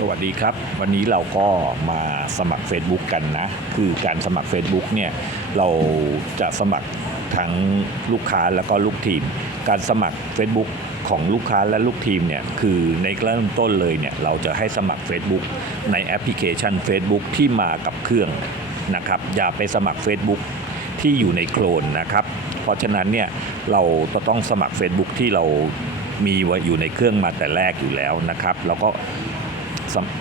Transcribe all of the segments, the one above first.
สวัสดีครับ วันนี้เราก็มาสมัคร Facebook กันนะ คือการสมัคร Facebook เนี่ยเราจะสมัครทั้งลูกค้าแล้วก็ลูกทีม การสมัคร Facebook ของลูกค้าและลูกทีมเนี่ยคือในเริ่มต้นเลยเนี่ยเราจะให้สมัคร Facebook ในแอปพลิเคชัน Facebook ที่มากับเครื่องนะครับ อย่าไปสมัคร Facebook ที่อยู่ในโคลนนะครับ เพราะฉะนั้นเนี่ยเราจะต้องสมัคร Facebook ที่เรามีไว้อยู่ในเครื่องมาแต่แรกอยู่แล้วนะครับ แล้วก็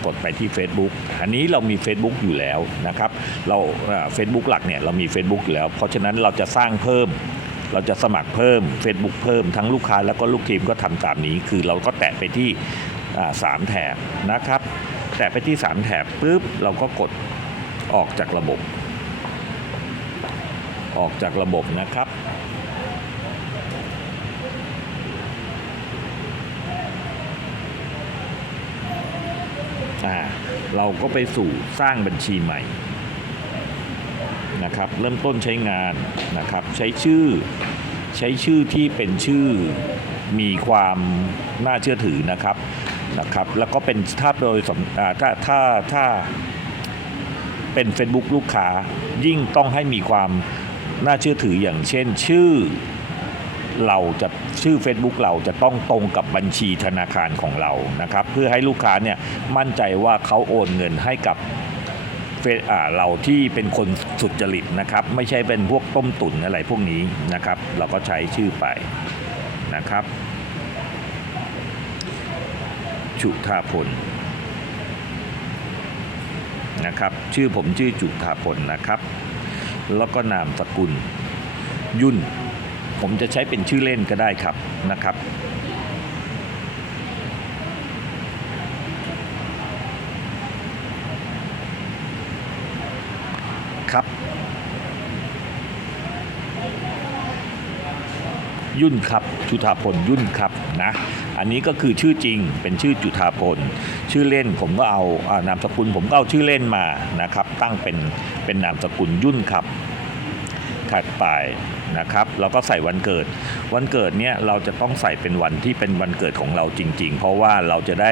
กดไปที่ Facebook อันนี้เรามี Facebook อยู่แล้วนะครับ เราเฟซบุ๊กหลักเนี่ยเรามี Facebook อยู่แล้ว เพราะฉะนั้นเราจะสร้างเพิ่ม เราจะสมัครเพิ่ม Facebook เพิ่มทั้งลูกค้าแล้วก็ลูกทีมก็ทำตามนี้ คือเราก็แตะไปที่สามแถบนะครับ แตะไปที่ 3 แถบปุ๊บเราก็กดออกจากระบบ ออกจากระบบนะครับ อ่าเราก็ไปสู่สร้างบัญชีใหม่นะครับเริ่มต้นใช้งานนะครับใช้ชื่อใช้ชื่อที่เป็นชื่อมีความน่าเชื่อถือนะครับนะครับ แล้วก็เป็นถ้าโดยสำอ่าถ้าถ้าถ้าเป็น Facebook ลูกค้ายิ่งต้องให้มีความน่าเชื่อถืออย่างเช่น ชื่อ เราจะ ชื่อ Facebook เราจะต้องตรงกับบัญชีธนาคารของเรานะครับเพื่อให้ลูกค้าเนี่ยมั่นใจว่าเขาโอนเงินให้กับเราที่เป็นคนสุจริตนะครับ ไม่ใช่เป็นพวกต้มตุ๋นอะไรพวกนี้นะครับ เราก็ใช้ชื่อไปนะครับชุธาพลนะครับ ชื่อผมชื่อจุธาพลนะครับ แล้วก็นามสกุลยุ่น ผมจะใช้เป็นชื่อเล่นก็ได้ครับนะครับครับยุ่นครับจุธาพลยุ่นครับนะอันนี้ก็คือชื่อจริงเป็นชื่อจุธาพลชื่อเล่นผมก็เอานามสกุลผมก็เอาชื่อเล่นมานะครับ ตั้งเป็นเป็นนามสกุลยุ่นครับ ถัดไปนะครับเราก็ใส่วันเกิด วันเกิดเนี่ยเราจะต้องใส่เป็นวันที่เป็นวันเกิดของเราจริง ๆ เพราะว่าเราจะได้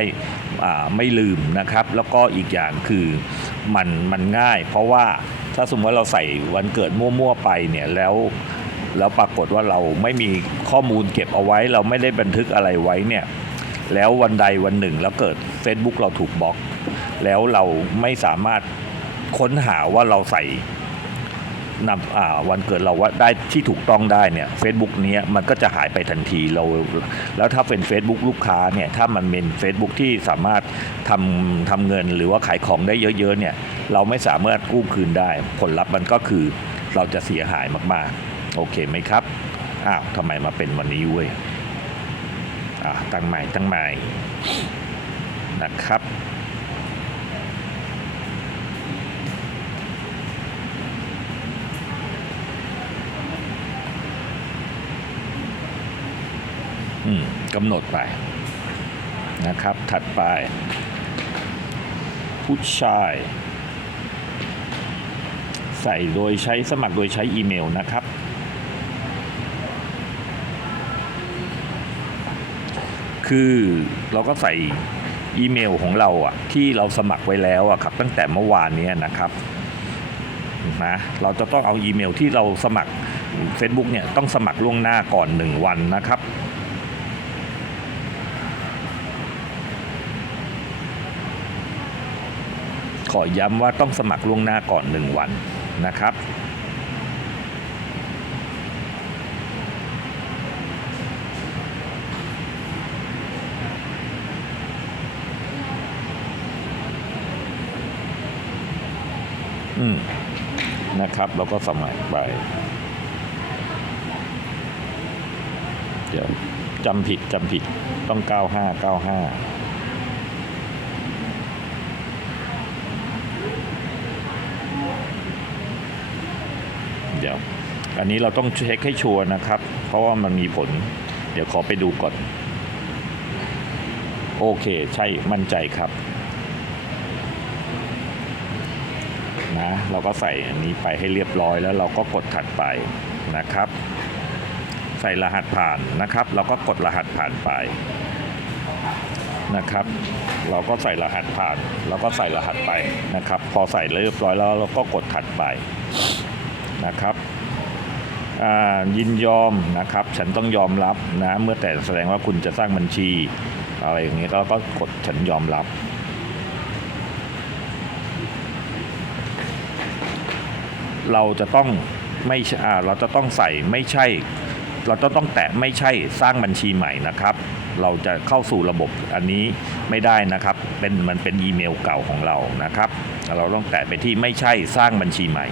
ไม่ลืมนะครับ แล้วก็อีกอย่างคือมันมันง่าย เพราะว่าถ้าสมมติว่าเราใส่วันเกิดมั่วๆไปเนี่ยแล้วแล้วปรากฏว่าเราไม่มีข้อมูลเก็บเอาไว้ เราไม่ได้บันทึกอะไรไว้เนี่ยแล้ววันใดวันหนึ่งแล้วเกิด Facebook เราถูกบล็อก แล้วเราไม่สามารถค้นหาว่าเราใส่ นำวันเกิดเราว่าได้ที่ถูกต้องได้เนี่ย Facebook เนี้มันก็จะหายไปทันทีเรา แล้วถ้าเป็น Facebook ลูกค้าเนี่ยถ้ามันเป็น Facebook ที่สามารถทำทำเงินหรือว่าขายของได้เยอะๆเนี่ยเราไม่สามารถกู้คืนได้ ผลลัพธ์มันก็คือเราจะเสียหายมากๆ โอเคไหมครับอ้าวทำไมมาเป็นวันนี้เว้ยอ่าตั้งใหม่ตั้งใหม่นะครับ กำหนดไปนะครับ ถัดไป ผู้ชาย ใส่โดยใช้สมัครโดยใช้อีเมลนะครับ คือเราก็ใส่อีเมลของเราอะที่เราสมัครไว้แล้วอะครับตั้งแต่เมื่อวานนี้นะครับนะเราจะต้องเอาอีเมลที่เราสมัคร Facebook เนี่ยต้องสมัครล่วงหน้าก่อน 1 วันนะครับ ขอย้ำว่าต้องสมัครล่วงหน้าก่อน 1 วันนะครับอืมนะครับเราก็สมัครไป เดี๋ยวจำผิดจำผิดต้อง 95 95 เดี๋ยว อันนี้เราต้องเช็คให้ชัวร์นะครับ เพราะว่ามันมีผล เดี๋ยวขอไปดูก่อน โอเค ใช่มั่นใจครับนะเราก็ใส่อันนี้ไปให้เรียบร้อยแล้วเราก็กดถัดไปนะครับ ใส่รหัสผ่านนะครับ เราก็กดรหัสผ่านไปนะครับ เราก็ใส่รหัสผ่านเราก็ใส่รหัสไปนะครับ พอใส่เรียบร้อยแล้วเราก็กดถัดไปนะครับ ยินยอมนะครับ ฉันต้องยอมรับนะเมื่อแต่แสดงว่าคุณจะสร้างบัญชี อะไรอย่างนี้ก็ก็กดฉันยอมรับเราจะต้องไม่เราจะต้องใส่ไม่ใช่ เราจะต้องแตะไม่ใช่สร้างบัญชีใหม่นะครับ เราจะเข้าสู่ระบบอันนี้ไม่ได้นะครับ เป็นมันเป็นอีเมลเก่าของเรานะครับ เราต้องแตะไปที่ไม่ใช่สร้างบัญชีใหม่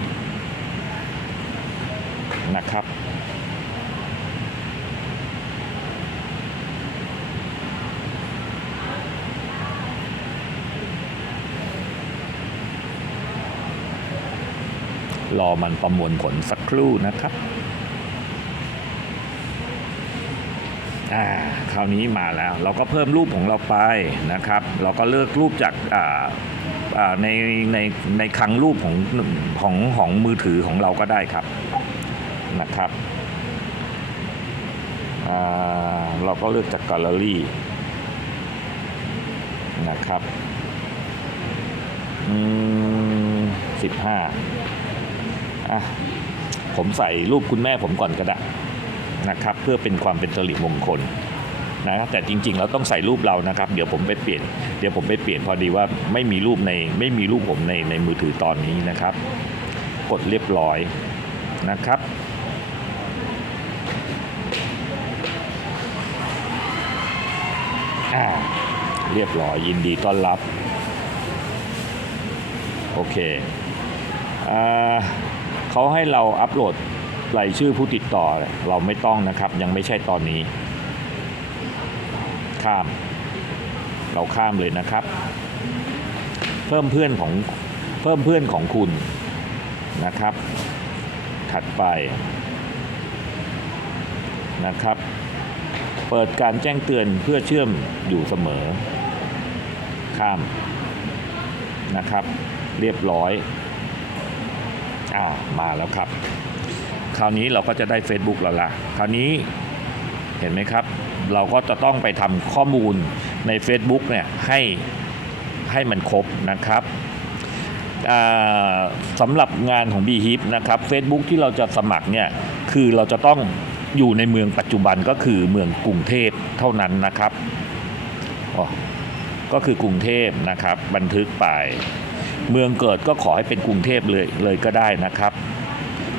นะครับ รอมันประมวลผลสักครู่นะครับอ่าคราวนี้มาแล้วเราก็เพิ่มรูปของเราไปนะครับ เราก็เลือกรูปจากอ่าในในในคลังรูปของของของมือถือของเราก็ได้ครับ นะครับเราก็เลือกจากแกลเลอรี่นะครับสิบห้าอะผมใส่รูปคุณแม่ผมก่อนก็ได้นะครับ เพื่อเป็นความเป็นสิริมงคลนะแต่จริงๆเราต้องใส่รูปเรานะครับ เดี๋ยวผมไปเปลี่ยน เดี๋ยวผมไปเปลี่ยนพอดีว่าไม่มีรูปในไม่มีรูปผมในในมือถือตอนนี้นะครับ กดเรียบร้อยนะครับ อ่าเรียบร้อยยินดีต้อนรับ โอเคอ่าเขาให้เราอัปโหลดรายชื่อผู้ติดต่อเราไม่ต้องนะครับ ยังไม่ใช่ตอนนี้ ข้าม เราข้ามเลยนะครับ เพิ่มเพื่อนของเพิ่มเพื่อนของคุณนะครับ ถัดไปนะครับ เปิดการแจ้งเตือนเพื่อเชื่อมอยู่เสมอ ข้ามนะครับ เรียบร้อยอ่ามาแล้วครับ คราวนี้เราก็จะได้ Facebook แล้วล่ะ คราวนี้เห็นไหมครับ เราก็จะต้องไปทำข้อมูลใน Facebook เนี่ยให้ให้มันครบนะครับสำหรับงานของ b h i p นะครับ Facebook ที่เราจะสมัครเนี่ย คือเราจะต้อง อยู่ในเมืองปัจจุบันก็คือเมืองกรุงเทพเท่านั้นนะครับก็คือกรุงเทพนะครับ บันทึกไป เมืองเกิดก็ขอให้เป็นกรุงเทพเลยเลยก็ได้นะครับ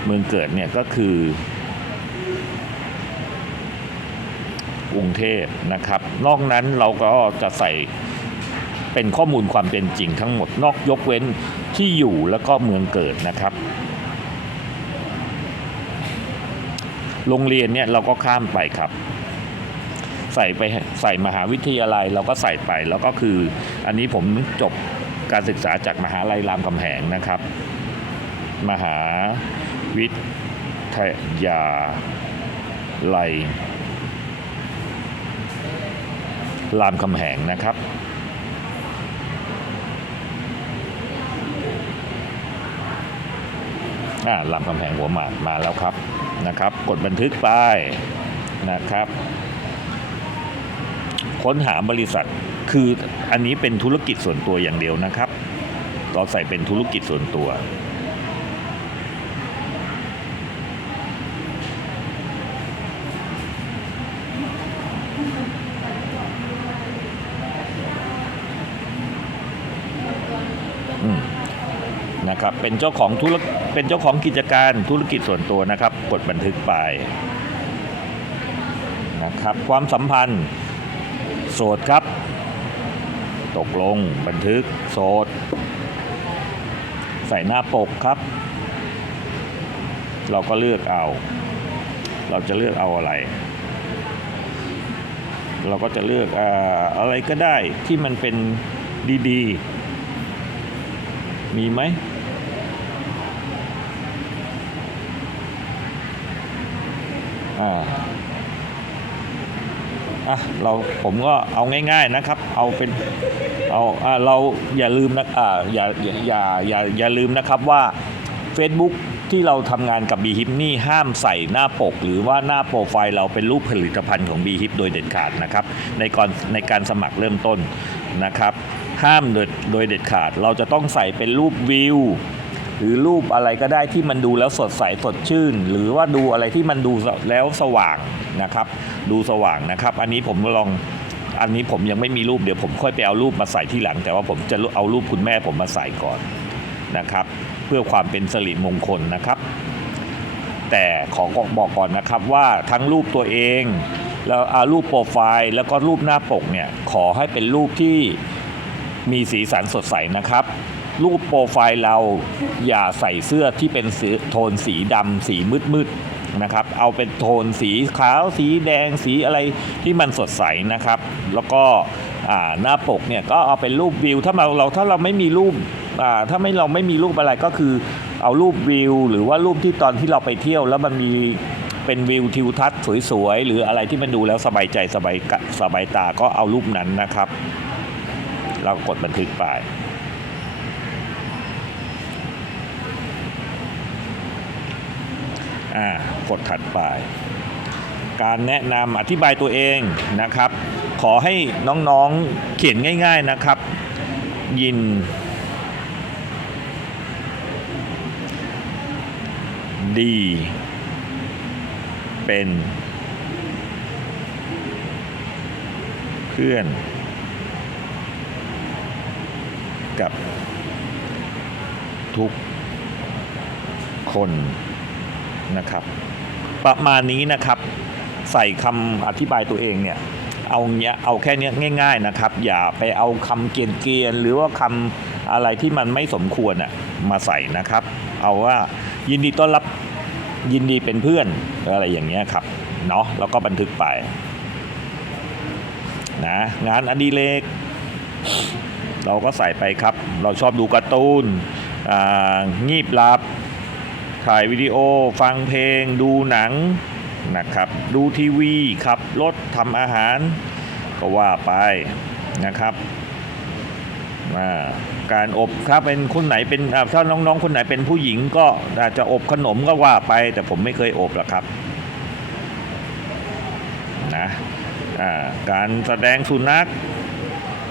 เมืองเกิดเนี่ยก็คือกรุงเทพนะครับ นอกนั้นเราก็จะใส่เป็นข้อมูลความเป็นจริงทั้งหมดนอกยกเว้นที่อยู่แล้วก็เมืองเกิดนะครับ โรงเรียนเนี่ยเราก็ข้ามไปครับ ใส่ไปใส่มหาวิทยาลัยเราก็ใส่ไปแล้วก็คือ อันนี้ผมจบการศึกษาจากมหาลัยรามคำแหงนะครับ มหาวิทยาลัยรามคำแหงนะครับ อ่ามคำแหงหัวหมากมาแล้วครับนะครับ กดบันทึกไปนะครับ ค้นหาบริษัทคืออันนี้เป็นธุรกิจส่วนตัวอย่างเดียวนะครับ เราใส่เป็นธุรกิจส่วนตัว นะครับเป็นเจ้าของธุรเป็นเจ้าของกิจการธุรกิจส่วนตัวนะครับ กดบันทึกไปนะครับความสัมพันธ์ โสดครับ ตกลงบันทึกโสด ใส่หน้าปกครับ เราก็เลือกเอา เราจะเลือกเอาอะไร เราก็จะเลือกออะไรก็ได้ที่มันเป็นดี ๆ มีไหม อ่าอะเราผมก็เอาง่าย ๆนะครับ เอาเป็นเอาอ่าเราอย่าลืมนะอ่าอย่าอย่าอย่าอย่าอย่าลืมนะครับว่า Facebook ที่เราทำงานกับ b h i p นี่ห้ามใส่หน้าปก หรือว่าหน้าโปรไฟล์เราเป็นรูปผลิตภัณฑ์ของ b h i p โดยเด็ดขาดนะครับ ในก่อนในการสมัครเริ่มต้นนะครับ ห้ามโดยโดยเด็ดขาด เราจะต้องใส่เป็นรูปวิว หรือรูปอะไรก็ได้ที่มันดูแล้วสดใสสดชื่น หรือว่าดูอะไรที่มันดูแล้วสว่างนะครับ ดูสว่างนะครับ อันนี้ผมลองอันนี้ผมยังไม่มีรูปเดี๋ยวผมค่อยไปเอารูปมาใส่ที่หลัง แต่ว่าผมจะเอารูปคุณแม่ผมมาใส่ก่อนนะครับ เพื่อความเป็นสิริมงคลนะครับ แต่ขอบอกก่อนนะครับว่าทั้งรูปตัวเองแล้วรูปโปรไฟล์แล้วก็รูปหน้าปกเนี่ยขอให้เป็นรูปที่มีสีสันสดใสนะครับ รูปโปรไฟล์เราอย่าใส่เสื้อที่เป็นสีโทนสีดำสีมืดๆนะครับ เอาเป็นโทนสีขาวสีแดงสีอะไรที่มันสดใสนะครับ แล้วก็หน้าปกเนี่ยก็เอาเป็นรูปวิว ถ้าเราเราถ้าเราไม่มีรูปถ้าไม่เราไม่มีรูปอะไรก็คือเอารูปวิว หรือว่ารูปที่ตอนที่เราไปเที่ยว แล้วมันมีเป็นวิวทิวทัศน์สวยๆหรืออะไรที่มันดูแล้วสบายใจสบายกะสบายตาก็เอารูปนั้นนะครับ เรากดบันทึกไป อ่ากดถัดไป การแนะนำอธิบายตัวเองนะครับ ขอให้น้องๆเขียนง่าย ๆนะครับ ยิน ดี เป็น เพื่อน กับทุกคน นะครับ ประมาณนี้นะครับ ใส่คำอธิบายตัวเองเนี่ยเอาเนี้ยเอาแค่นี้ง่าย ๆนะครับ อย่าไปเอาคำเกียนๆหรือว่าคำอะไรที่มันไม่สมควรอะมาใส่นะครับ เอาว่ายินดีต้อนรับยินดีเป็นเพื่อนอะไรอย่างเงี้ยครับเนาะแล้วก็บันทึกไปนะงานอดิเรกเราก็ใส่ไปครับ เราชอบดูการ์ตูนงีบหลับ ถ่ายวิดีโอฟังเพลง ดูหนังนะครับ ดูทีวีขับรถทำอาหาร ก็ว่าไปนะครับการอบครับเป็นคนไหนเป็นถ้าน้องๆ คนไหนเป็นผู้หญิงก็อาจจะอบขนมก็ว่าไป แต่ผมไม่เคยอบหรอกครับนะการแสดงสุนัข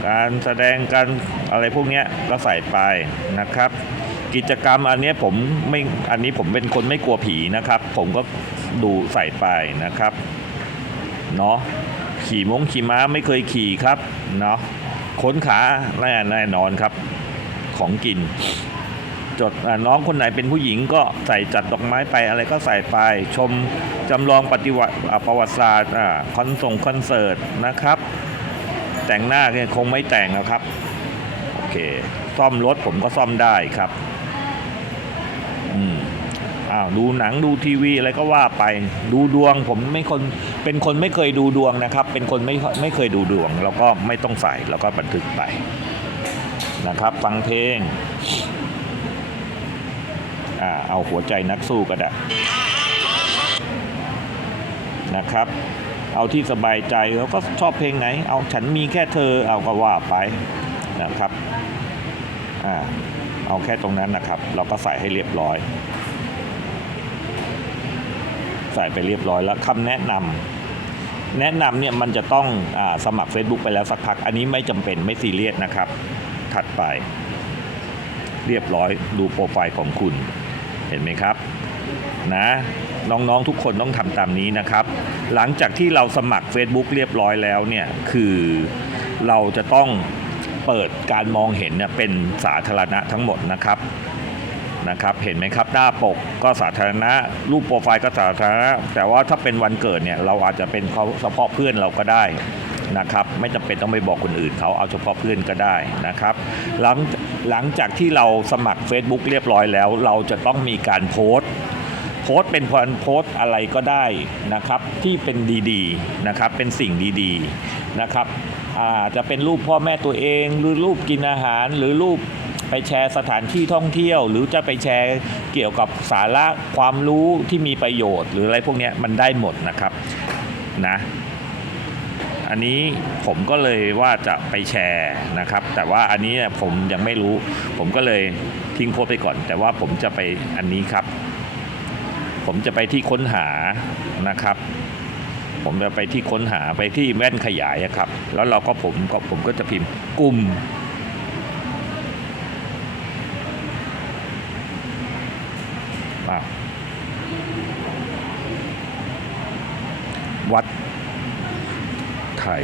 การแสดงการอะไรพวกนี้ก็ใส่ไปนะครับ กิจกรรมอันนี้ผมไม่อันนี้ผมเป็นคนไม่กลัวผีนะครับ ผมก็ดูใส่ไปนะครับเนาะขี่มงขี่ม้าไม่เคยขี่ครับเนาะขนขาแน่แน่นอนครับ ของกิน จดน้องคนไหนเป็นผู้หญิงก็ใส่จัดดอกไม้ไปอะไรก็ใส่ไป ชมจำลองปฏิวัติอ่าประวัติศาสตร์คอนส่งคอนเสิร์ตนะครับ แต่งหน้าเนี่ยคงไม่แต่งแล้วครับ โอเค ซ่อมรถผมก็ซ่อมได้ครับ อ้าวดูหนังดูทีวีอะไรก็ว่าไป ดูดวงผมไม่คนเป็นคนไม่เคยดูดวงนะครับ เป็นคนไม่ไม่เคยดูดวง แล้วก็ไม่ต้องใส่แล้วก็บันทึกไปนะครับ ฟังเพลงอ่าเอาหัวใจนักสู้ก็ได้นะครับ เอาที่สบายใจเราก็ชอบเพลงไหน เอาฉันมีแค่เธอเอาก็ว่าไปนะครับอ่าเอาแค่ตรงนั้นนะครับ เราก็ใส่ให้เรียบร้อย ส่ไปเรียบร้อยแล้วคำแนะนำแนะนำเนี่ยมันจะต้องอสมัคร Facebook ไปแล้วสักพัก อันนี้ไม่จำเป็นไม่ซีเรียสนะครับ ถัดไป เรียบร้อยดูโปรไฟล์ของคุณ เห็นไหมครับนะน้องๆทุกคนต้องทำตามนี้นะครับ หลังจากที่เราสมัคร Facebook เรียบร้อยแล้วเนี่ยคือเราจะต้องเปิดการมองเห็นเนี่ยเป็นสาธารณะทั้งหมดนะครับ นะครับ เห็นไหมครับหน้าปกก็สาธารณะ รูปโปรไฟล์ก็สาธารณะ แต่ว่าถ้าเป็นวันเกิดเนี่ยเราอาจจะเป็นเขาเฉพาะเพื่อนเราก็ได้นะครับ ไม่จำเป็นต้องไปบอกคนอื่นเขาเอาเฉพาะเพื่อนก็ได้นะครับ หลังหลังจากที่เราสมัคร Facebook เรียบร้อยแล้ว เราจะต้องมีการโพสต์โพสต์เป็นพันโพสต์อะไรก็ได้นะครับที่เป็นดีๆนะครับเป็นสิ่งดีๆนะครับอาจจะเป็นรูปพ่อแม่ตัวเอง หรือรูปกินอาหารหรือรูป ไปแชร์สถานที่ท่องเที่ยว หรือจะไปแชร์เกี่ยวกับสาระความรู้ที่มีประโยชน์ หรืออะไรพวกนี้มันได้หมดนะครับนะอันนี้ผมก็เลยว่าจะไปแชร์นะครับ แต่ว่าอันนี้ผมยังไม่รู้ ผมก็เลยทิ้งโพสไปก่อน แต่ว่าผมจะไปอันนี้ครับ ผมจะไปที่ค้นหานะครับ ผมจะไปที่ค้นหาไปที่แว่นขยายครับ แล้วเราก็ผมก็ผมก็จะพิมพ์กลุ่ม อะวัด ไทย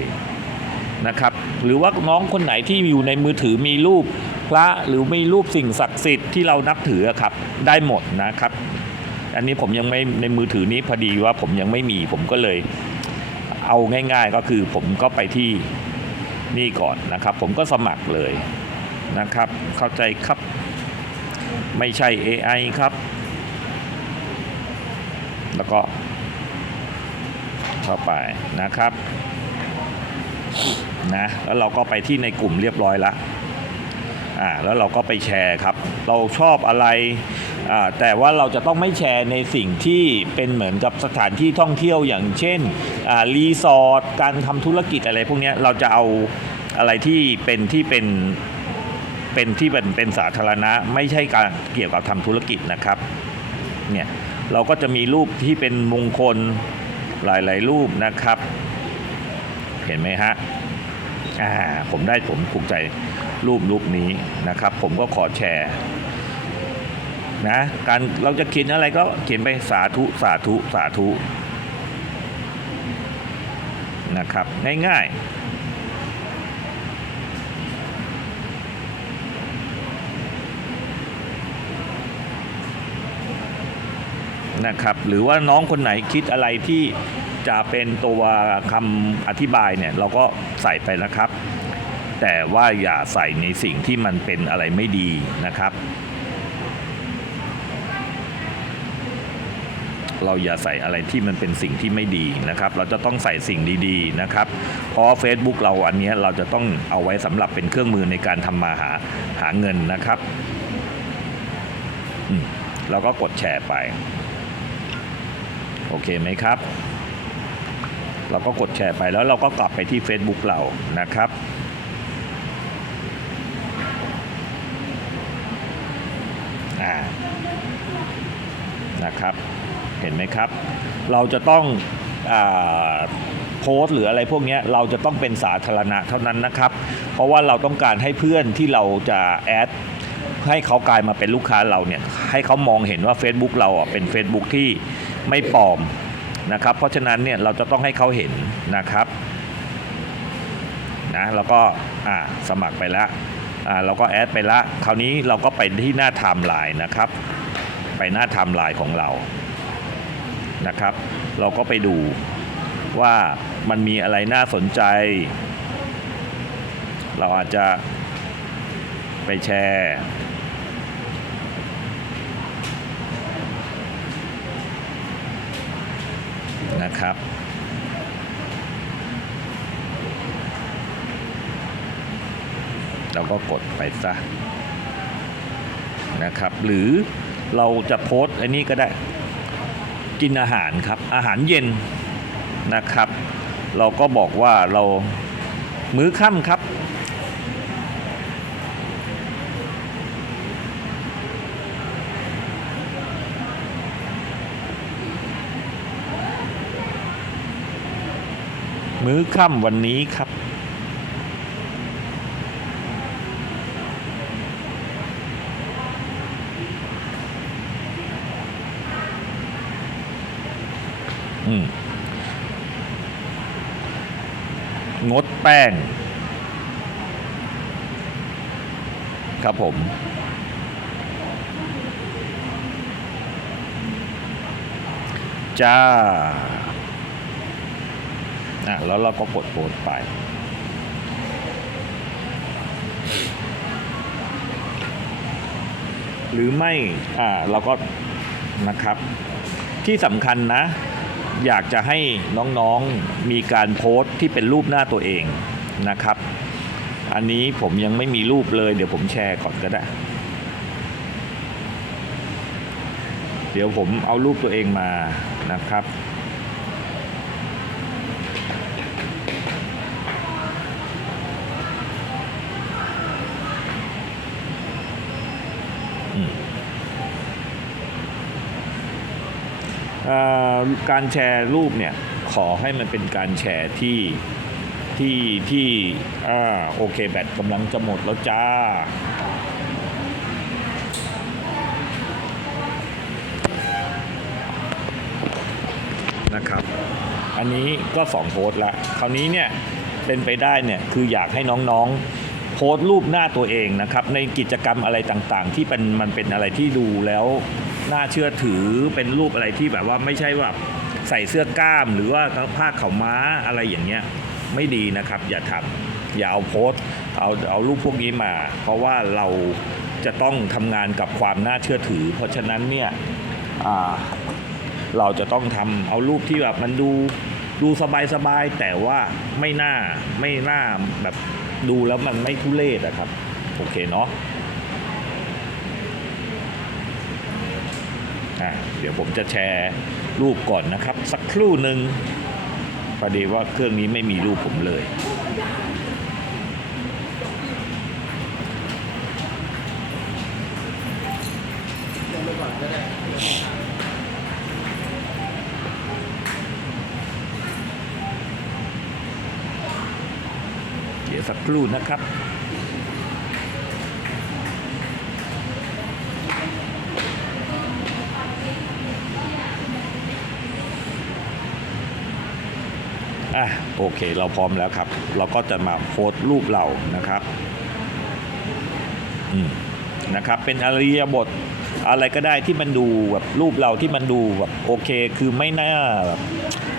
นะครับ หรือว่าน้องคนไหนที่อยู่ในมือถือมีรูปพระหรือมีรูปสิ่งศักดิ์สิทธิ์ที่เรานับถือครับ ได้หมดนะครับ อันนี้ผมยังไม่ในมือถือนี้พอดีว่าผมยังไม่มีผมก็เลยเอาง่ายๆก็คือผมก็ไปที่นี่ก่อนนะครับ ผมก็สมัครเลยนะครับ เข้าใจครับไม่ใช่ AI ครับ แล้วก็เข้าไปนะครับ นะแล้วเราก็ไปที่ในกลุ่มเรียบร้อยละอ่าแล้วเราก็ไปแชร์ครับ เราชอบอะไรอ่าแต่ว่าเราจะต้องไม่แชร์ในสิ่งที่เป็นเหมือนกับสถานที่ท่องเที่ยวอย่างเช่นอ่ารีสอร์ทการทำธุรกิจอะไรพวกนี้เราจะเอาอะไรที่เป็นที่เป็นเป็นที่เป็นเป็นสาธารณะไม่ใช่การเกี่ยวกับทำธุรกิจนะครับเนี่ยเราก็จะมีรูปที่เป็นมงคลหลาย ๆ รูปนะครับ เห็นไหมฮะอ่าผมได้ผมถูกใจรูปรูปนี้นะครับ ผมก็ขอแชร์นะการเราจะเขียนอะไรก็เขียนไปสาธุสาธุสาธุนะครับ ง่ายๆนะครับ หรือว่าน้องคนไหนคิดอะไรที่ จะเป็นตัวคำอธิบายเนี่ยเราก็ใส่ไปนะครับ แต่ว่าอย่าใส่ในสิ่งที่มันเป็นอะไรไม่ดีนะครับ เราอย่าใส่อะไรที่มันเป็นสิ่งที่ไม่ดีนะครับ เราจะต้องใส่สิ่งดีๆนะครับ เพราะ Facebook เราอันนี้เราจะต้องเอาไว้สำหรับเป็นเครื่องมือในการทำมาหาหาเงินนะครับเราก็กดแชร์ไป โอเคไหมครับ เราก็กดแชร์ไปแล้วเราก็กลับไปที่ Facebook เรานะครับ อ่า นะครับ เห็นไหมครับ เราจะต้องอาโพสต์หรืออะไรพวกนี้เราจะต้องเป็นสาธารณะเท่านั้นนะครับ เพราะว่าเราต้องการให้เพื่อนที่เราจะแอดให้เขากลายมาเป็นลูกค้าเราเนี่ยให้เขามองเห็นว่า Facebook เราอะเป็น Facebook ที่ไม่ปลอม นะครับ เพราะฉะนั้นเนี่ยเราจะต้องให้เขาเห็นนะครับนะแล้วก็อ่าสมัครไปแล้วอ่าเราก็แอดไปละคราวนี้เราก็ไปที่หน้าไทม์ไลน์นะครับ ไปหน้าไทม์ไลน์ของเรานะครับ เราก็ไปดูว่ามันมีอะไรน่าสนใจ เราอาจจะไปแชร์ นะครับ เราก็กดไปซะนะครับ หรือเราจะโพสต์อันนี้ก็ได้กินอาหารครับ อาหารเย็นนะครับ เราก็บอกว่าเรามื้อค่ำครับ มื้อค่ำวันนี้ครับ อืมงดแป้ง ครับผม จ้า อะแล้วเราก็กดโพสต์ไป หรือไม่อ่าเราก็นะครับที่สำคัญนะ อยากจะให้น้องๆมีการโพสต์ที่เป็นรูปหน้าตัวเองนะครับ อันนี้ผมยังไม่มีรูปเลย เดี๋ยวผมแชร์ก่อนก็ได้ เดี๋ยวผมเอารูปตัวเองมานะครับ อืม เอ่อ การแชร์รูปเนี่ยขอให้มันเป็นการแชร์ที่ที่ที่อ่าโอเคแบตกำลังจะหมดแล้วจ้า นะครับ อันนี้ก็สองโพสละคราวนี้เนี่ยเป็นไปได้เนี่ยคืออยากให้น้องๆ โพสรูปหน้าตัวเองนะครับ ในกิจกรรมอะไรต่างๆ ที่เป็นมันเป็นอะไรที่ดูแล้ว น่าเชื่อถือเป็นรูปอะไรที่แบบว่าไม่ใช่ว่าใส่เสื้อกล้ามหรือว่าผ้าขาวม้าอะไรอย่างเงี้ยไม่ดีนะครับ อย่าทำอย่าเอาโพสเอาเอารูปพวกนี้มา เพราะว่าเราจะต้องทำงานกับความน่าเชื่อถือ เพราะฉะนั้นเนี่ยเราจะต้องทำเอารูปที่แบบมันดูดูสบายๆแต่ว่าไม่น่าไม่น่าแบบดูแล้วมันไม่ทุเรศอะครับ โอเคเนาะะเดี๋ยวผมจะแชร์รูปก่อนนะครับ สักครู่หนึ่งพอดีว่าเครื่องนี้ไม่มีรูปผมเลย เดี๋ยวสักครู่นะครับ อะโอเคเราพร้อมแล้วครับ เราก็จะมาโพสต์รูปเรานะครับอืมนะครับ เป็นอริยบทอะไรก็ได้ที่มันดูแบบรูปเราที่มันดูแบบโอเคคือไม่น่าแบบ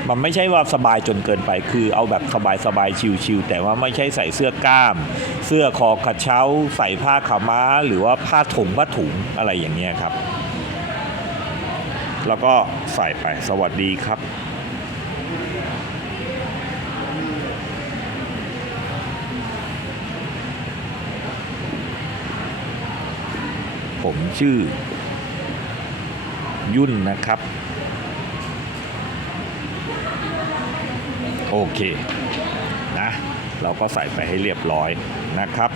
มันไม่ใช่ว่าสบายจนเกินไป คือเอาแบบสบายสบายชิวๆแต่ว่าไม่ใช่ใส่เสื้อกล้าม เสื้อคอกระเช้า ใส่ผ้าขาวม้า หรือว่าผ้าถุงผ้าถุงอะไรอย่างเงี้ยครับ แล้วก็ใส่ไปสวัสดีครับ ผมชื่อ ยุ่นนะครับ โอเคนะ เราก็ใส่ไปให้เรียบร้อยนะครับ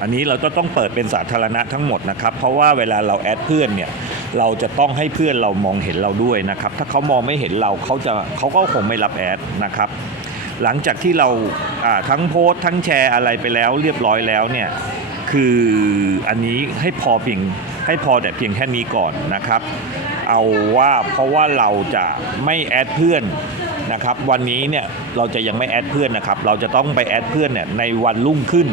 อันนี้เราก็ต้องเปิดเป็นสาธารณะทั้งหมดนะครับ เพราะว่าเวลาเราแอดเพื่อนเนี่ย เราจะต้องให้เพื่อนเรามองเห็นเราด้วยนะครับ ถ้าเขามองไม่เห็นเราเขาจะเขาก็คงไม่รับแอดนะครับ หลังจากที่เราทั้งโพสต์ทั้งแชร์อะไรไปแล้วเรียบร้อยแล้วเนี่ยคืออันนี้ให้พอเพียงให้พอแต่เพียงแค่นี้ก่อนนะครับ เอาว่าเพราะว่าเราจะไม่แอดเพื่อนนะครับ วันนี้เนี่ยเราจะยังไม่แอดเพื่อนนะครับ เราจะต้องไปแอดเพื่อนเนี่ยในวันรุ่งขึ้น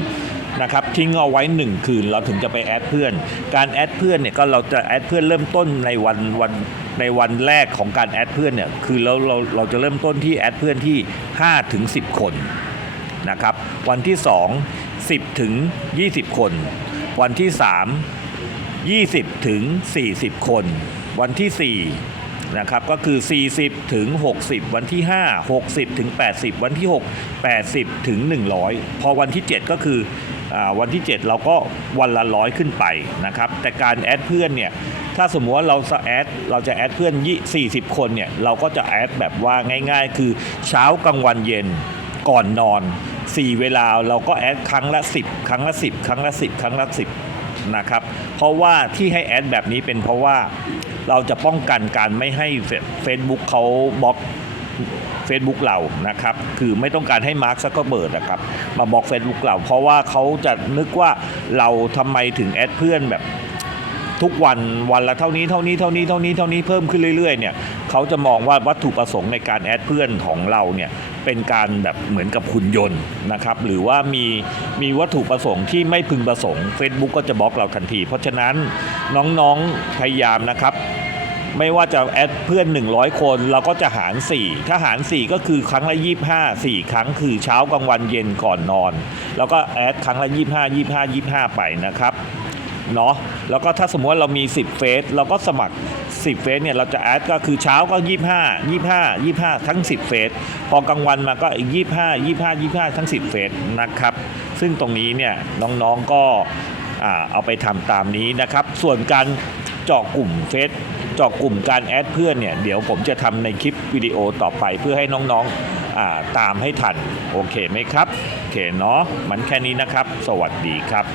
นะครับทิ้งเอาไว้หนึ่งคืนเราถึงจะไปแอดเพื่อน การแอดเพื่อนเนี่ยก็เราจะแอดเพื่อนเริ่มต้นในวันวันในวันแรกของการแอดเพื่อนเนี่ยคือเราเราเราจะเริ่มต้นที่แอดเพื่อนที่5ถึง10 คนนะครับวันที่ 2 10ถึง20 คน วันที่ 3 20ถึง40 คน วันที่4นะครับก็คือ 40 ถึง 60 วันที่ 5 60 ถึง 80 วันที่ 6 80 ถึง 100 พอวันที่ 7 ก็คือ วันที่ 7 เราก็วันละร้อยขึ้นไปนะครับ แต่การแอดเพื่อนเนี่ยถ้าสมมติว่าเราจะแอดเราจะแอดเพื่อนยี่40 คนเนี่ยเราก็จะแอดแบบว่าง่ายๆ คือเช้ากลางวันเย็นก่อนนอน 4 เวลาเราก็แอดครั้งละ 10 ครั้งละ 10 ครั้งละ 10 ครั้งละ 10นะครับเพราะว่าที่ให้แอดแบบนี้เป็นเพราะว่าเราจะป้องกันการไม่ให้ Facebook เขาบล็อก Facebook เรานะครับ คือไม่ต้องการให้มาร์คซักกอร์เบิร์ดนะครับ มาบล็อก Facebook เรา เพราะว่าเขาจะนึกว่าเราทำไมถึงแอดเพื่อนแบบทุกวันวันละเท่านี้เท่านี้เท่านี้เท่านี้เท่านี้เพิ่มขึ้นเรื่อยๆเนี่ยเขาจะมองว่าวัตถุประสงค์ในการแอดเพื่อนของเราเนี่ยเป็นการแบบเหมือนกับหุ่นยนต์นะครับหรือว่ามีมีวัตถุประสงค์ที่ไม่พึงประสงค์ Facebook ก็จะบล็อกเราทันที เพราะฉะนั้นน้องๆพยายามนะครับ ไม่ว่าจะแอดเพื่อน 100 คน เราก็จะหาร 4 ถ้าหาร 4 ก็คือครั้งละ 25 4 ครั้งคือเช้ากลางวันเย็นก่อนนอน แล้วก็แอดครั้งละ 25 25 25 ไปนะครับเนาะแล้วก็ถ้าสมมติว่าเรามี 10 เฟสเราก็สมัคร 10 เฟสเนี่ยเราจะแอดก็คือเช้าก็ 25 25 25 ทั้ง 10 เฟสพอกลางวันมาก็อีก 25 25 25 ทั้ง 10 เฟสนะครับ ซึ่งตรงนี้เนี่ยน้องๆก็เอาไปทำตามนี้นะครับ ส่วนการ เจาะกลุ่มเฟซเจาะกลุ่มการแอดเพื่อนเนี่ยเดี๋ยวผมจะทำในคลิปวิดีโอต่อไปเพื่อให้น้องๆตามให้ทัน โอเคไหมครับ โอเคเนาะมันแค่นี้นะครับ สวัสดีครับ